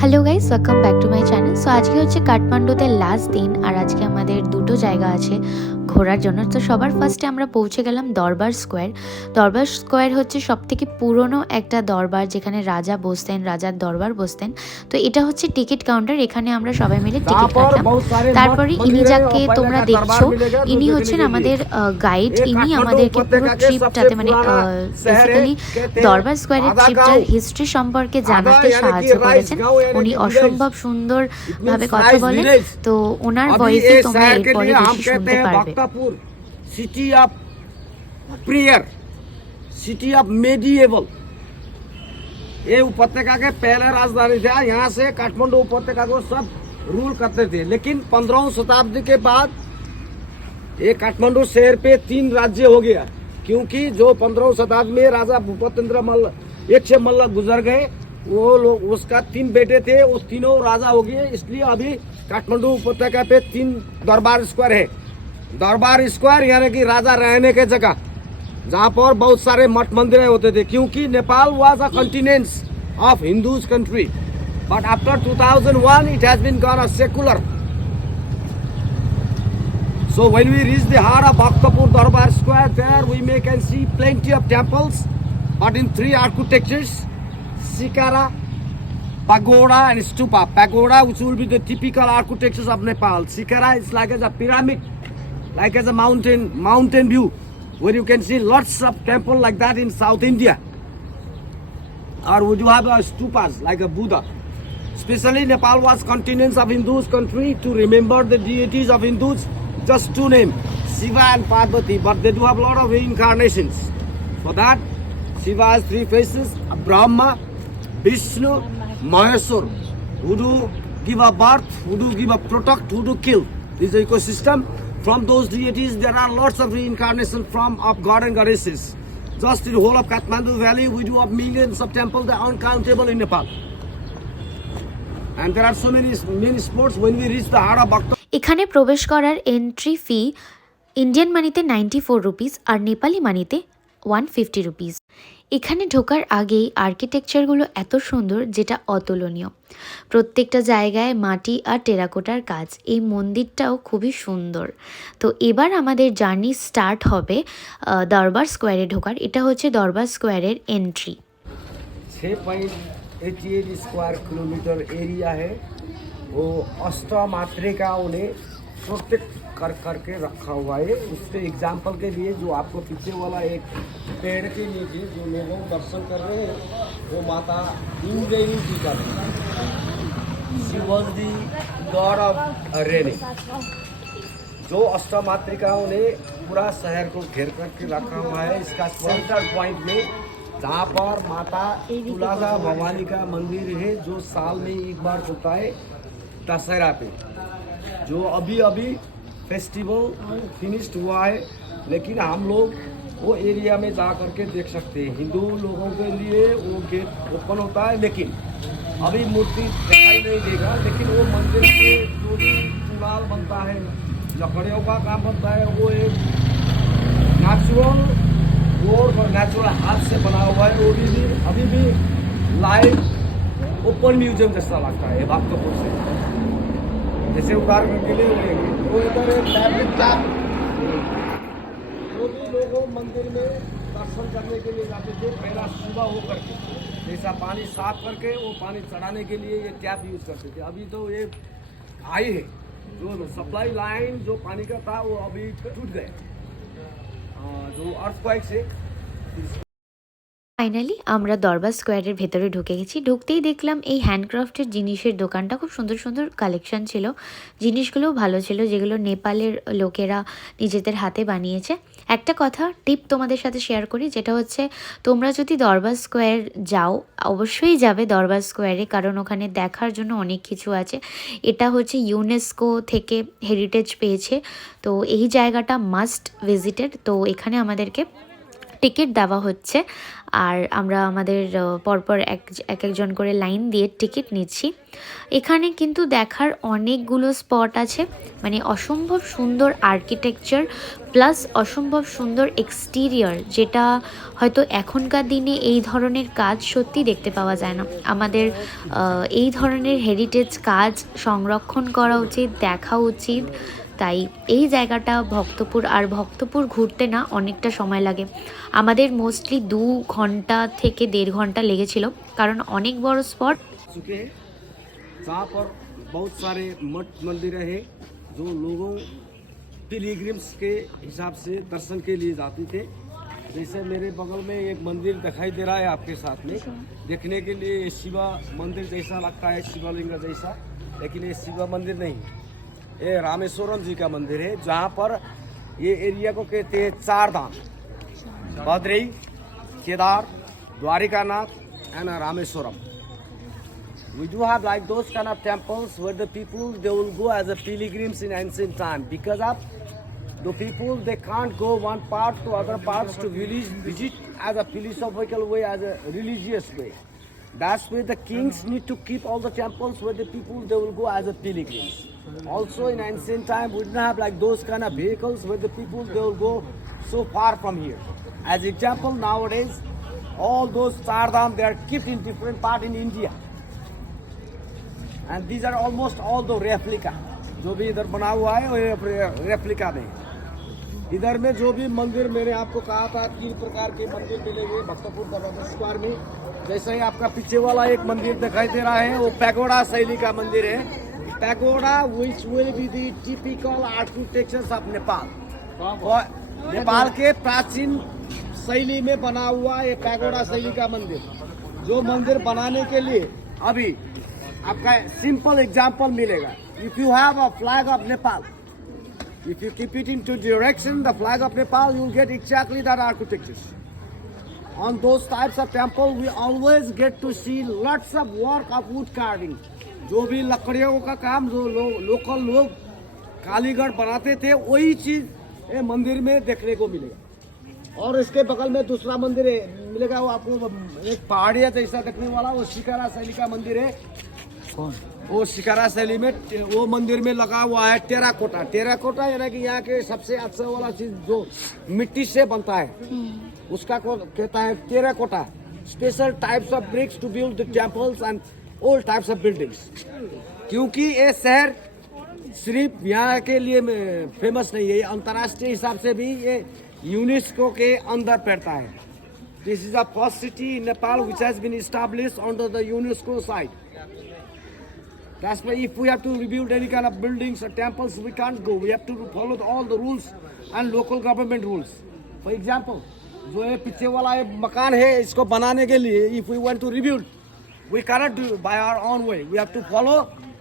Hello guys, welcome back to my channel. So আজকে হচ্ছে কাঠমান্ডুতে last দিন, আর আজকে আমাদের দুটো জায়গা আছে ঘোরার জন্য। তো সবার ফার্স্টে আমরা পৌঁছে গেলাম দরবার স্কোয়ার। দরবার স্কোয়ার হচ্ছে সবথেকে পুরনো একটা দরবার, যেখানে রাজা বসতেন, রাজার দরবার বসতেন। তো এটা হচ্ছে টিকিট কাউন্টার, এখানে আমরা সবাই মিলে টিকিট কাটলাম। তারপরে ইনি যাকে তোমরা দেখছো, ইনি হচ্ছেন আমাদের গাইড। ইনি আমাদেরকে পুরো ট্রিপটাতে মানে বেসিক্যালি দরবার স্কোয়ারের ট্রিপটার হিস্ট্রি সম্পর্কে জানাতে সাহায্য করেছেন। উনি অসম্ভব সুন্দর ভাবে কথা বলেন, তো ওনার ভয়েসে তোমরা এরপরে বেশি শুনতে পারবে। City of prayer, city of medieval, ये उपत्यका के पहले राजधानी था। यहाँ से काठमांडू उपत्यका को सब रूल करते थे, लेकिन 15वीं शताब्दी के बाद ये काठमांडू शहर पे 3 राज्य हो गया, क्योंकि जो 15वीं शताब्दी में राजा भूपतेंद्र मल्ल एक से मल्ल गुजर गए, वो लोग उसका 3 बेटे थे, वो तीनों राजा हो गए। इसलिए अभी काठमांडू उपत्यका पे 3 दरबार स्क्वायर है। दरबार स्क्वायर यानी कि राजा रहने के जगह, जहाँ पर बहुत सारे मठ मंदिर होते थे, क्योंकि Nepal was a continent of Hindus country, but after 2001 it has been gone a secular. So when we reach the heart of Bhaktapur Darbar Square, there we can see plenty of temples, but in 3 architectures: Sikara, pagoda and stupa. Pagoda, which will be the typical architectures of Nepal. Sikara is like as a pyramid, like as a mountain view, where you can see lots of temple like that in South India. Or would you have stupas like a Buddha? Especially Nepal was continents of Hindus country. To remember the deities of Hindus, just 2 names, Shiva and Parvati, but they do have a lot of reincarnations. For that, Shiva has 3 faces: Brahma, Vishnu, Maheshwar, who do give a birth, who do give a protect, who do kill. This ecosystem. From those deities, there are lots of reincarnation of god and goddesses. Just in the whole of Kathmandu Valley, we do have millions of temples. They are uncountable in Nepal. And there are so many sports. When we reach the heart of Bhakta, এখানে প্রবেশ করার entry fee Indian মানিতে 94 rupees আর নেপালি মানিতে 150 rupees. এখানে ঢোকার আগেই আর্কিটেকচারগুলো এত সুন্দর, যেটা অতুলনীয়। প্রত্যেকটা জায়গায় মাটি আর টেরাকোটার কাজ। এই মন্দিরটাও খুবই সুন্দর। তো এবার আমাদের জার্নি স্টার্ট হবে দরবার স্কোয়ারে ঢোকার। এটা হচ্ছে দরবার স্কোয়ারের এন্ট্রি। 6.88 स्क्वायर किलोमीटर एरिया है। वो अष्टमात्रिकाओं ने प्रोटेक्ट करके रखा हुआ है। उसके एग्जाम्पल के लिए जो आपको पीछे वाला एक पेड़ के नीचे जो लोग दर्शन कर रहे हैं, वो माता इंद्रायणी जी का है। She was the God of raining. जो अष्टमात्रिकाओं ने पूरा शहर को घेर करके रखा हुआ है। इसका सेंटर पॉइंट में, जहाँ पर माता तुलाजा भवानी का मंदिर है, जो साल में एक बार होता है दशहरा पे, जो अभी फेस्टिवल फिनिश्ड हुआ है। लेकिन हम लोग वो एरिया में जा करके देख सकते हैं। हिंदू लोगों के लिए वो गेट ओपन होता है, लेकिन अभी मूर्ति दिखाई नहीं देगा। लेकिन वो मंदिर में जो भी चुनाल बनता है, लकड़ियों का काम बनता है, वो एक नेचुरल हाथ से बना हुआ है। वो भी अभी भी लाइव ओपन म्यूजियम जैसा लगता है भक्तपुर से। जैसे उतार के लिए वो इधर एक फैब्रिक टैप, जो भी लोग मंदिर में दर्शन करने के लिए जाते थे, पहला सुबह हो करके जैसा पानी साफ करके वो पानी चढ़ाने के लिए ये टैप यूज करते थे। अभी तो ये आई है, जो सप्लाई लाइन जो पानी का था वो अभी टूट गए जो अर्थक्वेक से। ফাইনালি আমরা দরবার স্কোয়ারের ভেতরে ঢুকে গেছি। ঢুকতেই দেখলাম এই হ্যান্ডক্রাফটের জিনিসের দোকানটা। খুব সুন্দর সুন্দর কালেকশন ছিল, জিনিসগুলোও ভালো ছিল, যেগুলো নেপালের লোকেরা নিজেদের হাতে বানিয়েছে। একটা কথা টিপ তোমাদের সাথে শেয়ার করি, যেটা হচ্ছে তোমরা যদি দরবার স্কোয়ার যাও, অবশ্যই যাবে দরবার স্কোয়ারে, কারণ ওখানে দেখার জন্য অনেক কিছু আছে। এটা হচ্ছে ইউনেস্কো থেকে হেরিটেজ পেয়েছে, তো এই জায়গাটা মাস্ট ভিজিটেড। তো এখানে আমাদেরকে টিকিট দেওয়া হচ্ছে, আর আমরা আমাদের পরপর এক একজন করে লাইন দিয়ে টিকিট নিচ্ছি। এখানে কিন্তু দেখার অনেকগুলো স্পট আছে, মানে অসম্ভব সুন্দর আর্কিটেকচার প্লাস অসম্ভব সুন্দর এক্সটিরিয়র, যেটা হয়তো এখনকার দিনে এই ধরনের কাজ সত্যি দেখতে পাওয়া যায় না। আমাদের এই ধরনের হেরিটেজ কাজ সংরক্ষণ করা উচিত, দেখা উচিত। তাই এই জায়গাটা ভক্তপুর, আর ভক্তপুর ঘুরতে না অনেকটা সময় লাগে। আমাদের মোস্টলি 2 ঘন্টা থেকে 1.5 ঘন্টা লেগেছিল, কারণ অনেক বড় স্পট। चुके हैं जहाँ पर बहुत सारे मठ मंदिर है जो लोगों पिलग्रिम्स के हिसाब से दर्शन के लिए जाते थे। जैसे मेरे बगल में एक मंदिर दिखाई दे रहा है आपके साथ में, देखने के लिए ये शिवा मंदिर जैसा लगता है, शिवलिंग जैसा, लेकिन ये शिवा मंदिर नहीं, ये रामेश्वरम जी का मंदिर है, जहाँ पर ये एरिया को कहते हैं 4 धाम, Badri, Kedar, Dwarikanath and Rameswaram. We do have like those kind of temples where the people they will go as a pilgrims in ancient time, because of the people they can't go one part to other parts to visit as a philosophical way, as a religious way. That's why the kings need to keep all the temples where the people they will go as a pilgrims. Also in ancient time we didn't have like those kind of vehicles where the people they will go so far from here. As example, nowadays all those Char Dham they are kept in different part in India. And these are almost all the replica. जो भी इधर बना हुआ है वो replica में। इधर में जो भी मंदिर मैंने आपको कहा था 3 प्रकार के मंदिर मिलेंगे भक्तपुर दरबार स्क्वायर में। जैसे ही आपका पीछे वाला एक मंदिर दिखाई दे रहा है वो पैगोडा शैली का मंदिर है। Pagoda which will be the typical architecture of Nepal. और नेपाल के प्राचीन शैली में बना हुआ ये पैगोडा शैली का मंदिर, जो मंदिर बनाने के लिए अभी आपका सिंपल एग्जांपल मिलेगा। If you have a flag of Nepal, if you keep it in two direction the flag of Nepal, you will get exactly that architecture. On those types of temple we always get to see lots of work of wood carving. जो भी लकड़ियों का काम जो local लोग कालीगढ़ बनाते थे वही चीज ये मंदिर में देखने को मिलेगा। और इसके बगल में दूसरा मंदिर मिलेगा, वो आपको एक पहाड़िया जैसा देखने वाला, वो शिकारा शैली का मंदिर है। कौन? वो शिकारा शैली में वो मंदिर में लगा हुआ है टेराकोटा। टेराकोटा यानी कि यहाँ के सबसे अच्छा वाला चीज जो मिट्टी से बनता है उसका को कहता है terracotta. Special types of bricks to build the temples and all types of buildings. क्योंकि ये शहर सिर्फ यहाँ के लिए फेमस नहीं है, अंतर्राष्ट्रीय हिसाब से भी ये यूनेस्को के अंदर पड़ता है। This is the first city in Nepal which has been established under the UNESCO site. That's why if we have to rebuild any kind of buildings or temples, we can't go. We have to follow all the rules and local government rules. For example, जो ये पीछे वाला ये मकान है इसको बनाने के लिए if we want to rebuild, we cannot do by our own way. We have to follow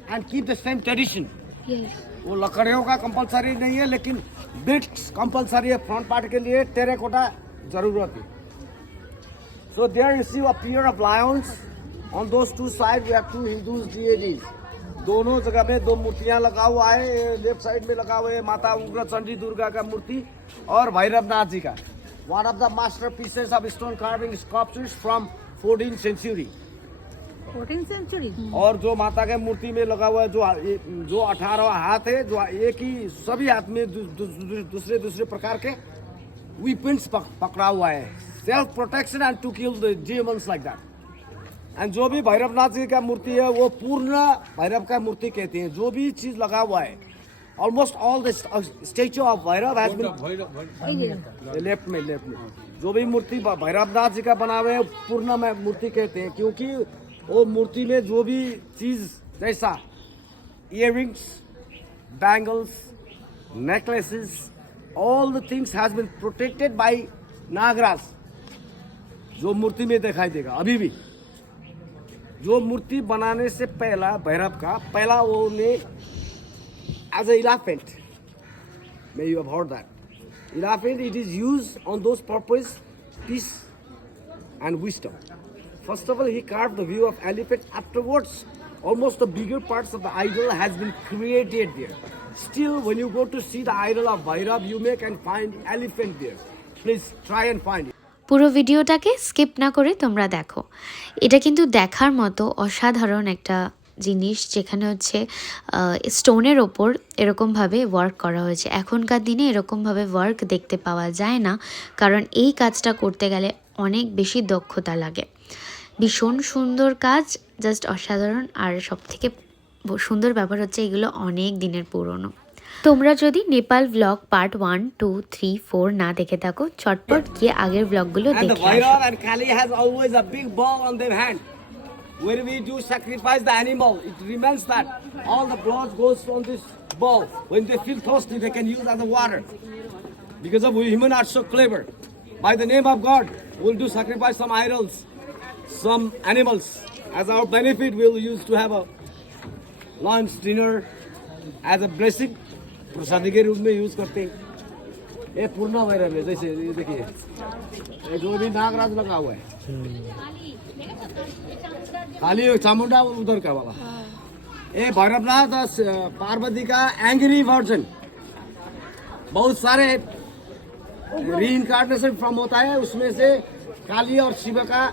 and keep the same tradition. Yes. वो लकड़ियों का कंपलसरी नहीं है, लेकिन ब्रिक्स कंपलसरी है। फ्रंट पार्ट के लिए टेराकोटा जरूरत है। So there you see a pair of lions. On those 2 sides we have 2 Hindus deities. दोनों जगह में 2 मूर्तियां लगा हुआ है। लेफ्ट साइड में लगा हुआ है माता उग्र चंडी दुर्गा का मूर्ति और भैरवनाथ जी का। One of the master pieces of stone carving sculptures from 14th century। 14th century। और जो माता के मूर्ति में लगा हुआ है जो 18 हाथ है, जो एक ही सभी हाथ में दूसरे प्रकार के weapons पकड़ा हुआ है, self protection and to kill the demons like that. And जो भी भैरवनाथ जी का मूर्ति है वो पूर्ण भैरव का मूर्ति कहते हैं। जो भी चीज लगा हुआ है almost all the statue of Bhairav has been left में जो भी मूर्ति भैरवनाथ जी का बना हुआ है पूर्ण में मूर्ति कहते हैं, क्योंकि वो मूर्ति में जो भी चीज जैसा earrings, bangles, necklaces, all the things has been protected by Nagraj. जो मूर्ति में दिखाई देगा अभी भी, जो मूर्ति बनाने से पहला भैरव का पहला वो ने as a elephant, may you have heard that elephant, it is used on those purpose peace and wisdom. First of all he carved the view of elephant. Afterwards almost the bigger parts of the idol has been created there. Still when you go to see the idol of Bhairav you may can find elephant there. Please try and find it. পুরো ভিডিওটাকে skip না করে তোমরা দেখো। এটা কিন্তু দেখার মতো অসাধারণ একটা জিনিস, যেখানে হচ্ছে স্টোনের ওপর এরকমভাবে ওয়ার্ক করা হয়েছে। এখনকার দিনে এরকমভাবে ওয়ার্ক দেখতে পাওয়া যায় না, কারণ এই কাজটা করতে গেলে অনেক বেশি দক্ষতা লাগে। ভীষণ সুন্দর কাজ, জাস্ট অসাধারণ। আর সবথেকে সুন্দর ব্যাপার হচ্ছে এগুলো অনেক দিনের পুরনো। তোমরা যদি নেপাল ব্লগ পার্ট 1, 2, 3, 4 না দেখে থাকো, চটপট গিয়ে আগের ব্লগগুলো And the দেখে আসো। Bhairav and Kali has always a big ball on their hand. When we do sacrifice the animal, it remains that all the blood goes on this ball. When they feel thirsty, they can use as a water. Because of we human are so clever. By the name of God, we'll do sacrifice some idols, some animals. As our benefit, we'll use to have a lunch, dinner, as a blessing. प्रसादी के रूप में use करते हैं। ये पूर्णा भैरव है, जैसे ये देखिए, ये जो भी नागराज लगा हुआ है, खाली चामुंडा उधर का वाला। ये भैरवनाथ पार्वती का एंग्री वर्जन। बहुत सारे रीइंकार्नेशन फॉर्म होता है, उसमें से काली और शिव का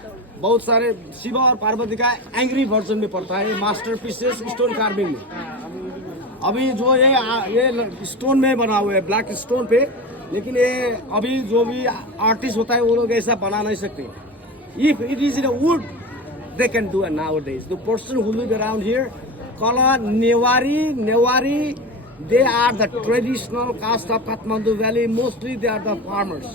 बहुत सारे शिव और पार्वती का एंग्री वर्जन में पड़ता है। मास्टरपीसेस स्टोन कार्विंग में। अभी जो ये स्टोन में बना हुआ है, ब्लैक स्टोन पे, लेकिन ये अभी जो भी आर्टिस्ट होता है वो लोग ऐसा बना नहीं सकते। If it is in would they can do it nowadays. The person who live around here कला Newari they are the traditional caste of Kathmandu Valley. Mostly they are the farmers,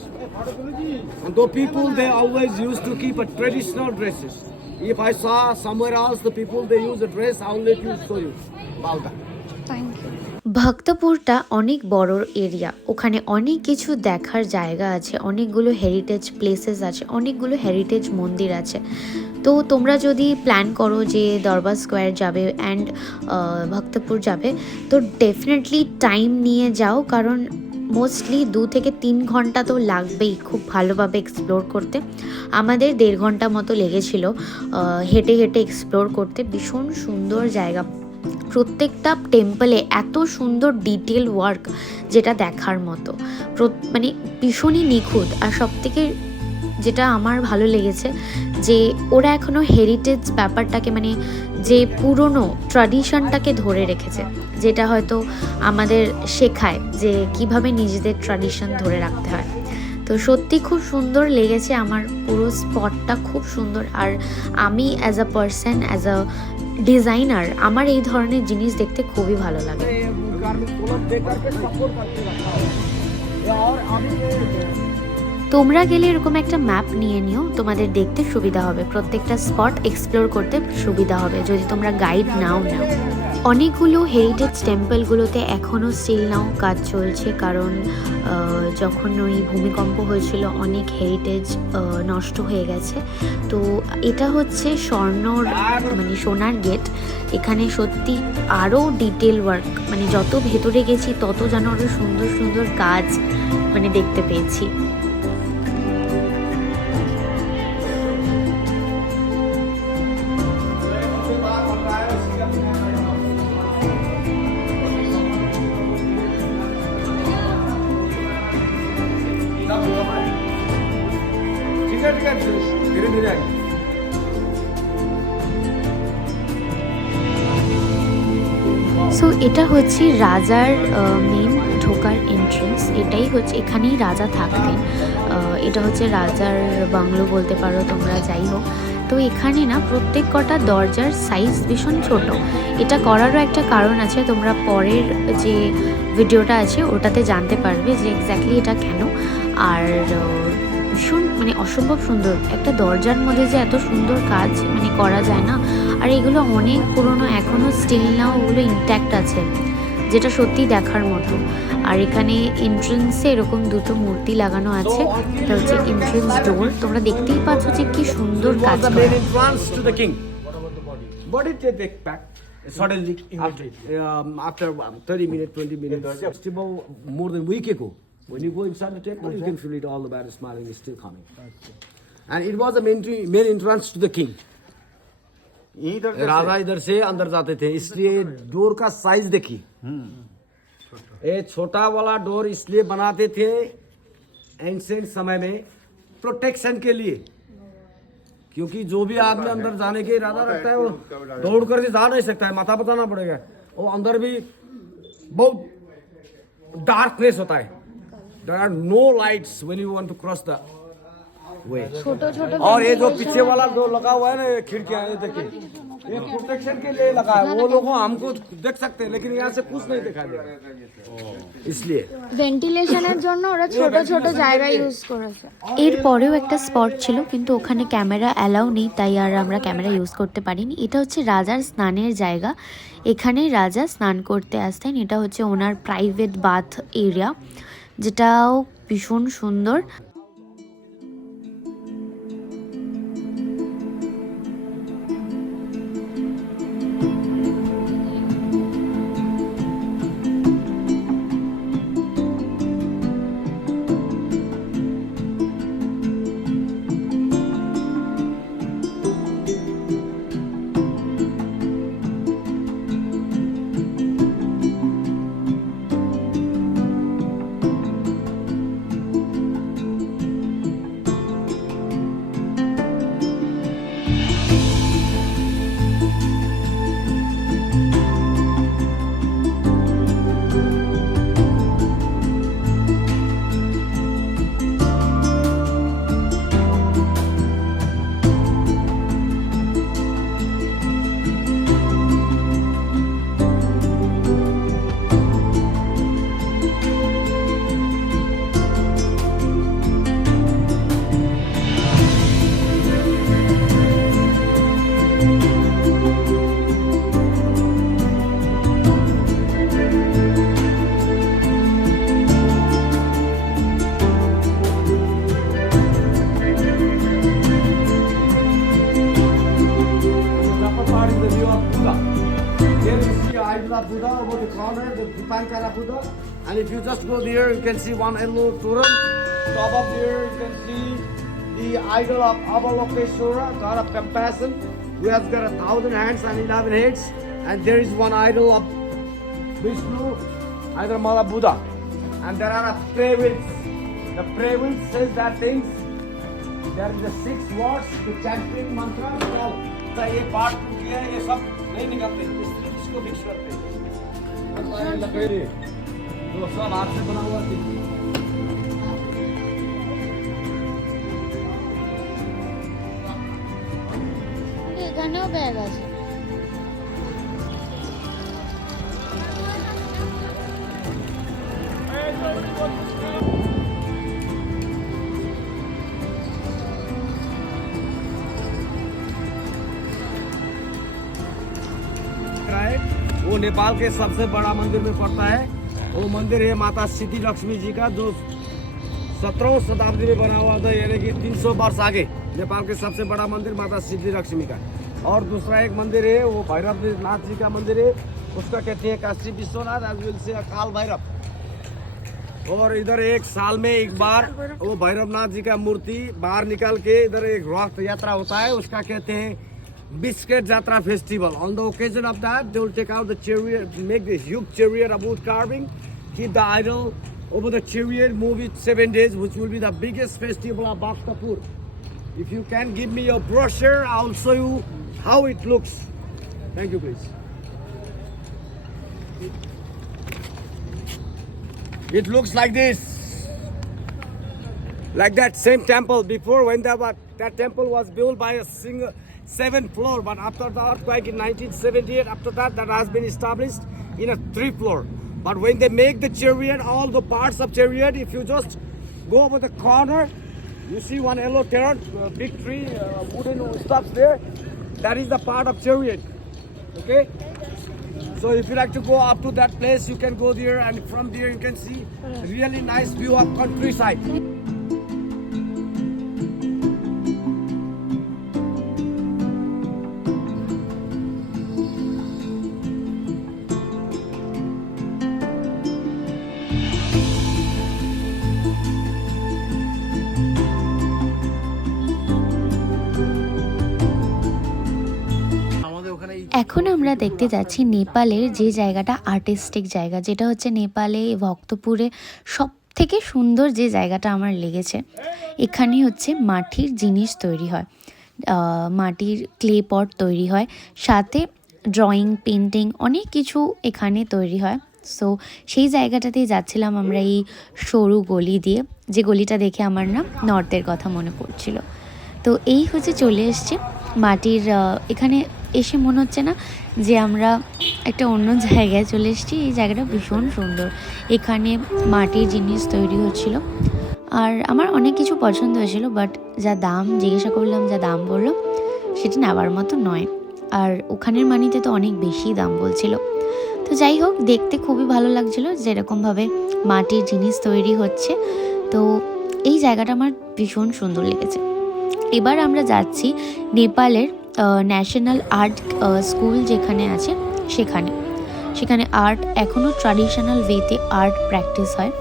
and the people they always used to keep a traditional dresses. If I saw somewhere else the people they use a dress, I'll let you show you about that. ভক্তপুরটা অনেক বড় area, ওখানে অনেক কিছু দেখার জায়গা আছে, অনেকগুলো heritage places আছে, অনেকগুলো হেরিটেজ মন্দির আছে। তো তোমরা যদি প্ল্যান করো যে দরবার স্কোয়ার যাবে অ্যান্ড ভক্তপুর যাবে, তো ডেফিনেটলি টাইম নিয়ে যাও, কারণ মোস্টলি 2 থেকে 3 ঘন্টা তো লাগবেই খুব ভালোভাবে এক্সপ্লোর করতে। আমাদের 1.5 ঘন্টা মতো লেগেছিল হেঁটে হেঁটে এক্সপ্লোর করতে। ভীষণ সুন্দর জায়গা, প্রত্যেকটা টেম্পলে এত সুন্দর ডিটেল ওয়ার্ক, যেটা দেখার মতো, মানে ভীষণই নিখুঁত। আর সবথেকে যেটা আমার ভালো লেগেছে যে ওরা এখনও হেরিটেজ ব্যাপারটাকে, মানে যে পুরনো ট্র্যাডিশনটাকে ধরে রেখেছে, যেটা হয়তো আমাদের শেখায় যে কিভাবে নিজেদের ট্র্যাডিশন ধরে রাখতে হয়। তো সত্যি খুব সুন্দর লেগেছে আমার, পুরো স্পটটা খুব সুন্দর। আর আমি as a person, as a designer, আমার এই ধরনের জিনিস দেখতে খুবই ভালো লাগে। তোমরা গেলে এরকম একটা ম্যাপ নিয়ে নিও, তোমাদের দেখতে সুবিধা হবে, প্রত্যেকটা স্পট এক্সপ্লোর করতে সুবিধা হবে যদি তোমরা গাইড নাও। অনেকগুলো হেরিটেজ টেম্পলগুলোতে এখনও স্টিল নাও কাজ চলছে, কারণ যখন ওই ভূমিকম্প হয়েছিল অনেক হেরিটেজ নষ্ট হয়ে গেছে। তো এটা হচ্ছে মানে সোনার গেট। এখানে সত্যি আরও ডিটেল ওয়ার্ক, মানে যত ভেতরে গেছি তত যেন আরও সুন্দর সুন্দর কাজ মানে দেখতে পেয়েছি। धीरे धीरे সো এটা হচ্ছে রাজার মেন ঢোকার এন্ট্রেন্স। এটাই হচ্ছে, এখানেই রাজা থাকতেন। এটা হচ্ছে রাজার বাংলো বলতে পারো তোমরা, যাই হোক। তো এখানে না প্রত্যেক কটা দরজার সাইজ ভীষণ ছোট। এটা করারও একটা কারণ আছে, তোমরা পরের যে ভিডিওটা আছে ওটাতে জানতে পারবে যে এক্স্যাক্টলি এটা কেন। আর ভীষণ মানে অসম্ভব সুন্দর একটা দরজার মধ্যে যে এত সুন্দর কাজ মানে করা যায় না। আর এগুলো অনেক পুরনো, এখনও স্টিল নাও ওগুলো ইনট্যাক্ট আছে, যেটা সত্যি দেখার মতো। আর এখানে এন্ট্রেন্সে এরকম দুটো মূর্তি লাগানো আছে, এটা হচ্ছে এন্ট্রেন্স ডোর। তোমরা দেখতেই পাচ্ছ যে কি সুন্দর কাজ করা। Suddenly, after 30 minutes, 20 minutes, still more than a week ago, when you go inside the temple, you can feel it, all the bad smiling is still coming. And it was the main entrance to the king. राजा इधर से अंदर जाते थे, इसलिए door का size देखिए। ये छोटा वाला डोर इसलिए बनाते थे एंशिएंट समय में प्रोटेक्शन के लिए, क्योंकि जो भी आदमी अंदर जाने के इरादा रखता है वो दौड़ कर जा नहीं सकता है, माथा बताना पड़ेगा। वो अंदर भी बहुत डार्कनेस होता है, there are no lights when you want to cross the way. और ये जो पीछे वाला जो लगा हुआ है ना, ये खिड़कियां, ये देखिए, ये प्रोटेक्शन के लिए लगा है। वो लोग हमको देख सकते हैं लेकिन यहाँ से कुछ नहीं दिखाई देगा, इसलिए ভেন্টিলেশনের জন্য ওরা ছোট ছোট জায়গা ইউজ করেছে। এরপরেও একটা স্পট ছিল কিন্তু ওখানে ক্যামেরা অ্যালাউ নেই, তাই আর আমরা ক্যামেরা ইউজ করতে পারিনি। এটা হচ্ছে রাজার স্নানের জায়গা, এখানে রাজা স্নান করতে আসতেন। এটা হচ্ছে ওনার প্রাইভেট বাথ এরিয়া, যেটাও ভীষণ সুন্দর। Buddha over the corner, the Dipankara Buddha, and if you just go there, you can see one yellow Turan. Top of there, you can see the idol of Avalokiteshvara, God of compassion, who has got 1,000 hands and 11 heads, and there is one idol of Vishnu, Hydermala Buddha, and there are prayer wheels. The prayer wheel says that things. There is the 6 words, the chanting mantra. तो ये part टूट गया, ये सब नहीं निकलते, इसको fix करते हैं। लकड़ी जो सब हाथ से बना हुआ थी। এখানেও ব্যাগ আছে। वो नेपाल के सबसे बड़ा मंदिर में पड़ता है। वो मंदिर है माता सिद्धि लक्ष्मी जी का, जो 17वीं शताब्दी में बना हुआ था, यानी कि 300 वर्ष आगे। नेपाल के सबसे बड़ा मंदिर माता सिद्धि लक्ष्मी का। और दूसरा एक मंदिर है, वो भैरव नाथ जी का मंदिर है, उसका कहते हैं Kashi Vishwanath, as will say अकाल भैरव। और इधर एक साल में एक बार वो भैरवनाथ जी का मूर्ति बाहर निकाल के इधर एक रथ यात्रा होता है, उसका कहते हैं Biscuit Jatra Festival. On the occasion of that, they will take out the chariot, make this huge chariot of wood carving, keep the idol over the chariot, move it 7 days, which will be the biggest festival of Bhaktapur. If you can give me your brochure, I will show you how it looks. Thank you, please. It looks like this. Like that same temple before, when that temple was built by a single 7th floor, but after the earthquake in 1978, after that has been established in a 3rd floor. But when they make the chariot, all the parts of chariot, if you just go over the corner, you see one yellow terrace, big tree, wooden stuff there. That is the part of chariot. Okay. So if you like to go up to that place, you can go there, and from there you can see really nice view of countryside. এখন আমরা দেখতে যাচ্ছি নেপালের যে জায়গাটা artistic জায়গা, যেটা হচ্ছে নেপালে ভক্তপুরে সব থেকে সুন্দর যে জায়গাটা আমার লেগেছে, এখানে হচ্ছে মাটির জিনিস তৈরি হয়, মাটির ক্লে পট তৈরি হয়, সাথে ড্রয়িং, পেন্টিং অনেক কিছু এখানে তৈরি হয়। সো সেই জায়গাটাতেই যাচ্ছিলাম আমরা এই সরু গলি দিয়ে, যে গলিটা দেখে আমার না নর্থের কথা মনে পড়ছিল। তো এই হচ্ছে চলে এসছে মাটির, এখানে এসে মনে হচ্ছে না যে আমরা একটা অন্য জায়গায় চলে এসেছি। এই জায়গাটা ভীষণ সুন্দর, এখানে মাটির জিনিস তৈরি হচ্ছিল। আর আমার অনেক কিছু পছন্দ হয়েছিল, বাট যা দাম জিজ্ঞাসা করলাম, যা দাম বললো সেটা নেওয়ার মতো নয়। আর ওখানের মানিতে তো অনেক বেশি দাম বলছিল। তো যাই হোক, দেখতে খুবই ভালো লাগছিল যেরকমভাবে মাটির জিনিস তৈরি হচ্ছে। তো এই জায়গাটা আমার ভীষণ সুন্দর লেগেছে। এবার আমরা যাচ্ছি নেপালের ন্যাশনাল আর্ট স্কুল যেখানে আছে সেখানে আর্ট এখনও ট্র্যাডিশনাল ওয়েতে আর্ট প্র্যাকটিস হয়।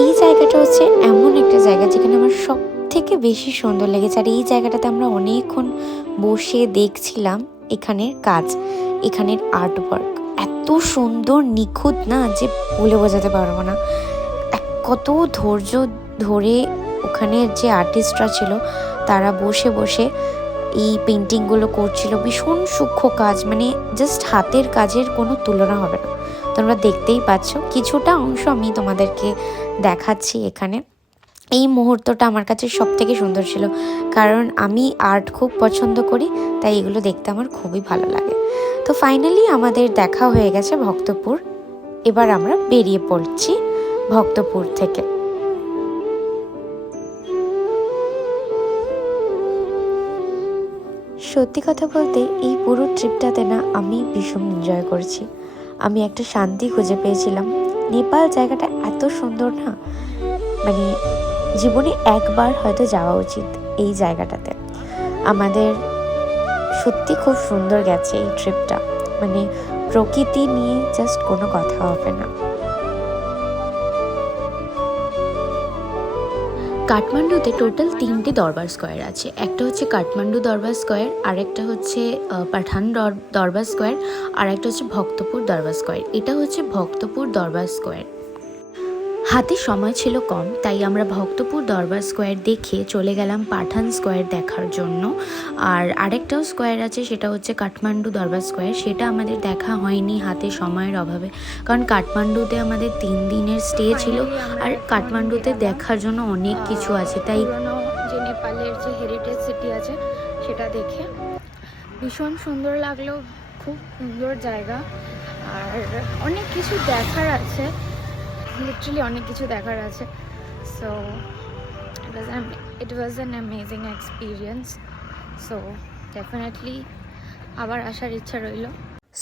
এই জায়গাটা হচ্ছে এমন একটা জায়গা যেখানে আমার সব থেকে বেশি সুন্দর লেগেছে। আর এই জায়গাটাতে আমরা অনেকক্ষণ বসে দেখছিলাম এখানের কাজ, এখানের আর্ট ওয়ার্ক এত সুন্দর নিখুঁত না যে বলে বোঝাতে পারবো না। কত ধৈর্য ধরে ওখানে যে আর্টিস্টরা ছিল তারা বসে বসে এই পেন্টিংগুলো করছিল। ভীষণ সূক্ষ্ম কাজ, মানে জাস্ট হাতের কাজের কোনো তুলনা হবে না। তোমরা দেখতেই পাচ্ছ, কিছুটা অংশ আমি তোমাদেরকে দেখাচ্ছি এখানে। এই মুহূর্তটা আমার কাছে সব থেকে সুন্দর ছিল, কারণ আমি আর্ট খুব পছন্দ করি, তাই এগুলো দেখতে আমার খুবই ভালো লাগে। তো ফাইনালি আমাদের দেখা হয়ে গেছে ভক্তপুর। এবার আমরা বেরিয়ে পড়ছি ভক্তপুর থেকে। সত্যি কথা বলতে এই পুরো ট্রিপটাতে না আমি ভীষণ এনজয় করেছি। আমি একটা শান্তি খুঁজে পেয়েছিলাম। নেপাল জায়গাটা এত সুন্দর না, মানে জীবনে একবার হয়তো যাওয়া উচিত এই জায়গাটাতে। আমাদের সত্যি খুব সুন্দর গেছে এই ট্রিপটা, মানে প্রকৃতি নিয়ে জাস্ট কোনো কথা হবে না। কাঠমান্ডুতে টোটাল 3টে দরবার স্কোয়ার আছে। একটা হচ্ছে কাঠমান্ডু দরবার স্কোয়ার, আরেকটা হচ্ছে পাঠান দরবার স্কোয়ার, আর একটা হচ্ছে ভক্তপুর দরবার স্কোয়ার। এটা হচ্ছে ভক্তপুর দরবার স্কোয়ার। হাতে সময় ছিল কম, তাই আমরা ভক্তপুর দরবার স্কোয়ার দেখে চলে গেলাম পাঠান স্কোয়ার দেখার জন্য। আর আরেকটাও স্কোয়ার আছে, সেটা হচ্ছে কাঠমান্ডু দরবার স্কোয়ার। সেটা আমাদের দেখা হয়নি হাতে সময়ের অভাবে, কারণ কাঠমান্ডুতে আমাদের 3 দিনের স্টে ছিল, আর কাঠমান্ডুতে দেখার জন্য অনেক কিছু আছে। তাই যে নেপালের যে হেরিটেজ সিটি আছে সেটা দেখে ভীষণ সুন্দর লাগলো। খুব সুন্দর জায়গা, আর অনেক কিছু দেখার আছে, লিটারালি অনেক কিছু দেখার আছে। So it was an amazing experience. So definitely আবার আসার ইচ্ছা রইল।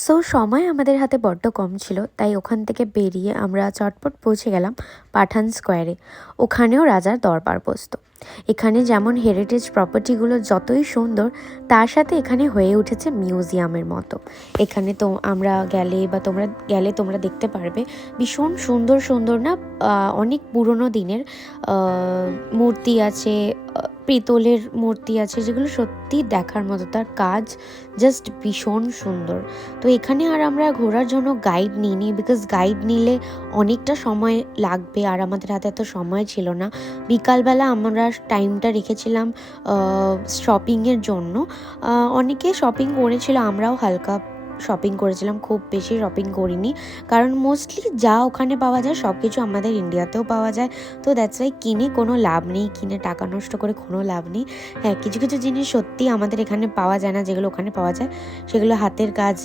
সো সময় আমাদের হাতে বড্ড কম ছিল, তাই ওখান থেকে বেরিয়ে আমরা চটপট পৌঁছে গেলাম পাঠান স্কোয়ারে। ওখানেও রাজার দরবার বসতো। এখানে যেমন হেরিটেজ প্রপার্টিগুলো যতই সুন্দর, তার সাথে এখানে হয়ে উঠেছে মিউজিয়ামের মতো। এখানে তো আমরা গেলে বা তোমরা গেলে তোমরা দেখতে পারবে ভীষণ সুন্দর সুন্দর না অনেক পুরনো দিনের মূর্তি আছে, পিতলের মূর্তি আছে, যেগুলো সত্যি দেখার মতো। তার কাজ জাস্ট ভীষণ সুন্দর। তো এখানে আর আমরা ঘোরার জন্য গাইড নিইনি, বিকজ গাইড নিলে অনেকটা সময় লাগবে, আর আমাদের হাতে এত সময় ছিল না। বিকালবেলা আমরা টাইমটা রেখেছিলাম শপিংয়ের জন্য। অনেকে শপিং করেছিল, আমরাও হালকা শপিং করেছিলাম, খুব বেশি শপিং করিনি, কারণ মোস্টলি যা ওখানে পাওয়া যায় সব কিছু আমাদের ইন্ডিয়াতেও পাওয়া যায়। তো দ্যাটস ওয়াই কিনে কোনো লাভ নেই, কিনে টাকা নষ্ট করে কোনো লাভ নেই। হ্যাঁ, কিছু কিছু জিনিস সত্যি আমাদের এখানে পাওয়া যায় না, যেগুলো ওখানে পাওয়া যায় সেগুলো হাতের কাজ,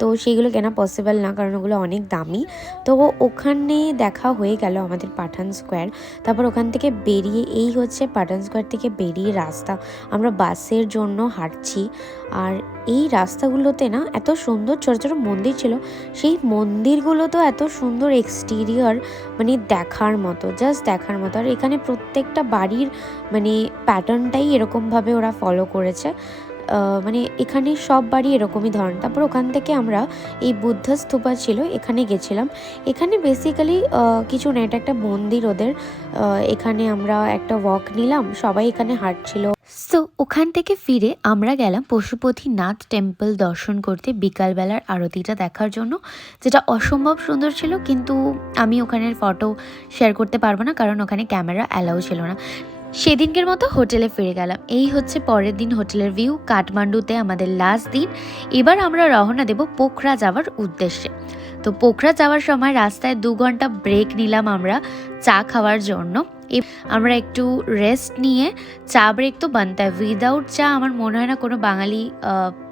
তো সেইগুলো কেনা পসিবল না, কারণ ওগুলো অনেক দামি। তো ওখানে দেখা হয়ে গেল আমাদের পাঠান স্কোয়ার। তারপর ওখান থেকে বেরিয়ে এই হচ্ছে পাঠান স্কোয়ার থেকে বেরিয়ে রাস্তা, আমরা বাসের জন্য হাঁটছি। আর এই রাস্তাগুলোতে না এত সুন্দর ছোটো ছোটো মন্দির ছিল, সেই মন্দিরগুলো তো এত সুন্দর এক্সটিরিয়ার, মানে দেখার মতো, জাস্ট দেখার মতো। আর এখানে প্রত্যেকটা বাড়ির মানে প্যাটার্নটাই এরকমভাবে ওরা ফলো করেছে, মানে এখানে সব বাড়ি এরকমই ধরন। তারপর ওখান থেকে আমরা এই বুদ্ধ স্তূপা ছিল এখানে গেছিলাম। এখানে বেসিক্যালি কিছু না, এটা একটা মন্দির ওদের। এখানে আমরা একটা ওয়াক নিলাম, সবাই এখানে হাঁটছিল। সো ওখান থেকে ফিরে আমরা গেলাম পশুপতিনাথ টেম্পল দর্শন করতে বিকালবেলার আরতিটা দেখার জন্য, যেটা অসম্ভব সুন্দর ছিল। কিন্তু আমি ওখানের ফটো শেয়ার করতে পারবো না, কারণ ওখানে ক্যামেরা অ্যালাউ ছিল না। সেদিনকের মতো হোটেলে ফিরে গেলাম। এই হচ্ছে পরের দিন হোটেলের ভিউ, কাঠমান্ডুতে আমাদের লাস্ট দিন। এবার আমরা রওনা দেব পোখরা যাওয়ার উদ্দেশ্যে। তো পোখরা যাওয়ার সময় রাস্তায় 2 ঘন্টা ব্রেক নিলাম আমরা চা খাওয়ার জন্য। আমরা একটু রেস্ট নিয়ে, চা ব্রেক তো বানতে হয়, উইদাউট চা আমার মনে হয় না কোনো বাঙালি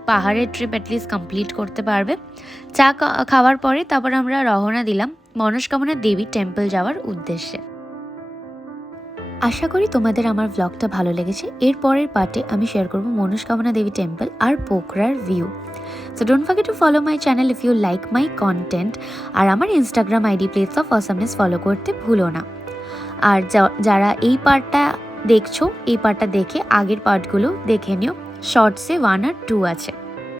পাহাড়ের ট্রিপ অ্যাটলিস্ট কমপ্লিট করতে পারবে। চা খাওয়ার পরে তারপর আমরা রওনা দিলাম মনস্কামনা দেবী টেম্পল যাওয়ার উদ্দেশ্যে। আশা করি তোমাদের আমার ব্লগটা ভালো লেগেছে। এর পরের পার্টে আমি শেয়ার করব মনস্কামনা দেবী টেম্পল আর পোখরার view. So don't forget to follow my channel if you like my content. আর আমার Instagram ID place of awesomeness follow করতে ভুলো না। আর যারা এই পার্টটা দেখছো, এই পার্টটা দেখে আগের পার্টগুলো দেখে নিও, শর্টসে 1 আর 2 আছে।